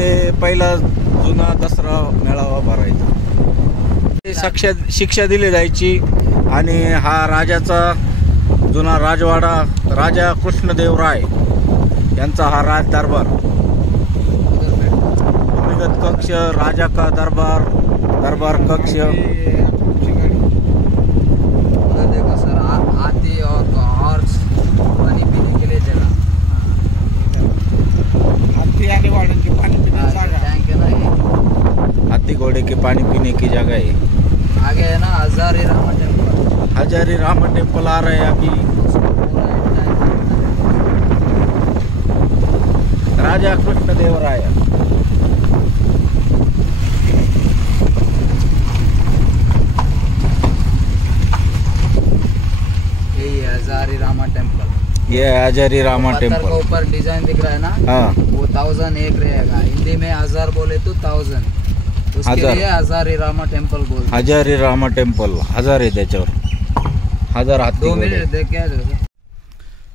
इथे पहिला जुना दसरा मेळावा भरायचा, शिक्षा दिली जायची आणि हा राजाचा जुना राजवाडा राजा कृष्णदेवराय यांचा हा राज दरबार, भूमिगत कक्ष, राजा का दरबार, दरबार कक्ष। देखो सर, हाथी और हॉर्स पानी पीने के लिए जगह, हाथी आने वाले के पानी पीने की जगह, टैंक है ना ये, हाथी घोड़े के पानी पीने की जगह है। आगे है ना हजारी रामा टेम्पल, हजारी रामा टेम्पल आ रहा है अभी। राजा कृष्णदेवराय, यही हजारी रामा टेम्पल, ये हजारी रामा टेम्पल के ऊपर डिजाइन दिख रहा है ना, हाँ, वो 1001 रहेगा। हिंदी में 1000 बोले तो 1000, उसके लिए हजारी रामा टेम्पल बोलते। हजारी रामा टेम्पल, हजार आहे त्याच्यावर, हजार हाती। 2 मिनिट देख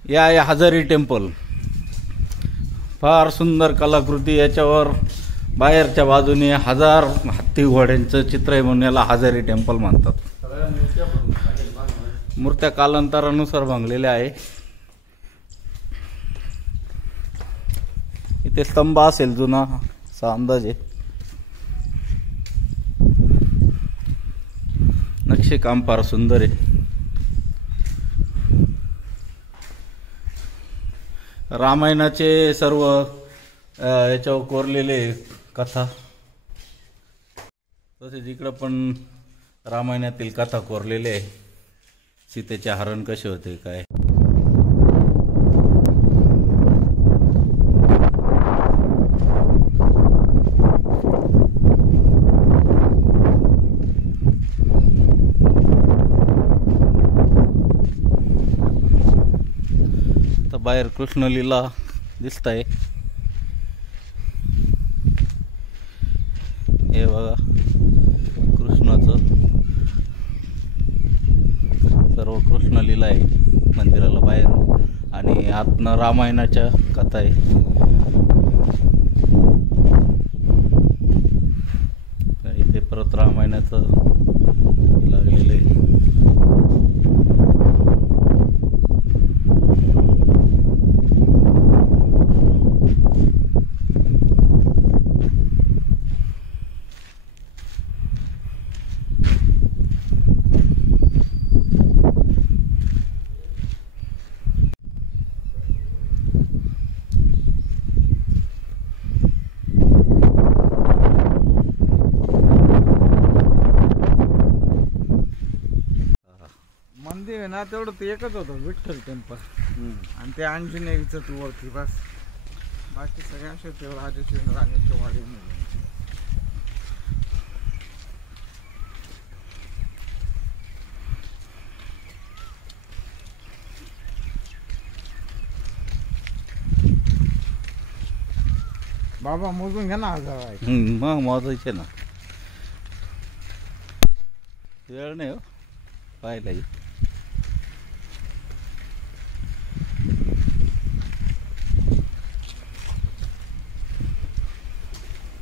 या हजारी टेम्पल, फार सुंदर कलाकृती याच्यावर। बाहेरच्या बाजूने हजार हत्ती घोड्यांचं चित्र आहे म्हणून याला हजारी टेम्पल म्हणतात। मूर्त्या कालांतरानुसार बांधलेल्या आहे। इथे स्तंभ असेल जुना असा अंदाज आहे। नक्षीकाम फार सुंदर आहे। रामायणाचे सर्व याच्यावर कोरलेले कथा, तसेच इकडं पण रामायणातील कथा कोरलेले आहे। सीतेचे हरण कसे होते काय, तर बाहेर कृष्णलीला दिसत आहे। हे बघा कृष्णाचं सर्व कृष्णलीला आहे मंदिराला बाहेर, आणि आतनं रामायणाच्या कथा आहे। इथे परत रामायणाचं लागलेलं आहे। मंदिर आहे ना तेवढं ते एकच होतं, विठ्ठल टेम्पल, आणि ते अंजनेरीचं वरती बस, बाकी सगळ्या असे ते राजाचे राणीचे वाडे। बाबा मोजून घ्या ना, 1000 आहे मग मोजायचे ना, वेळ नाही हो पाहिला।